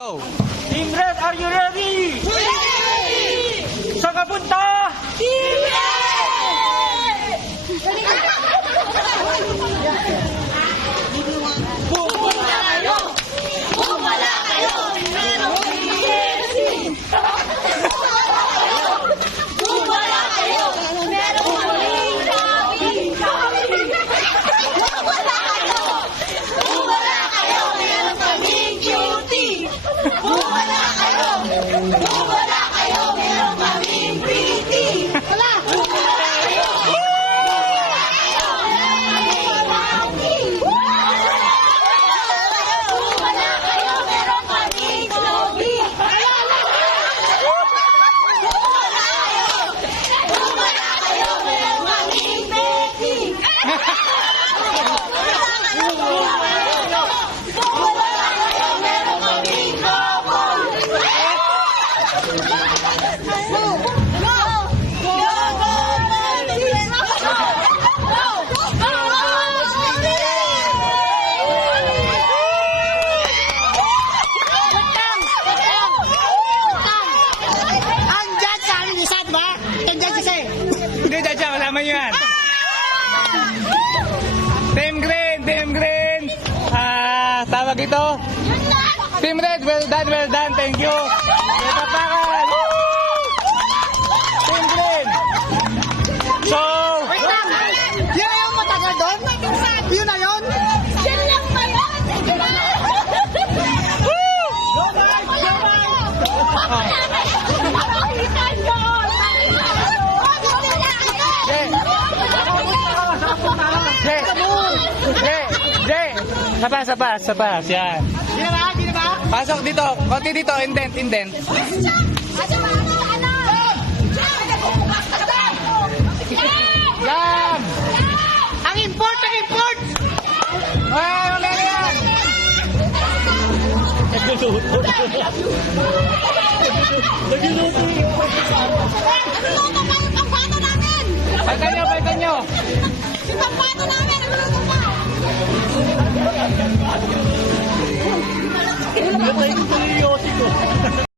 Oh. Team Red, are you ready? Ready! Saan ka punta? Team Red! Kung wala kayo! Kung wala kayo! Meron kaming jersey! Kung wala kayo! Meron kaming shopping! Kung wala kayo! Kung wala kayo! Meron kaming beauty! Kung wala kayo! Kung wala kayo! Meron kaming pretty! Wala! Kung wala kayo! Hindi, Chacha, kasama nyo yan. Team Green, Team Green. Tawag ito. Team Red, well done, thank you. May papakan. Team Green. So, Wait lang! Yun na yung matagal doon? Yun na yun? Yan lang ba yan? Jay, sapas, yan. Di na ba? Di na ba? Pasok dito, konti dito, indent. Yan! Ang import! Ay, wala na yan! Balikan nyo! Yung pambato namin, naguluto pa! Patay ko sa iyo,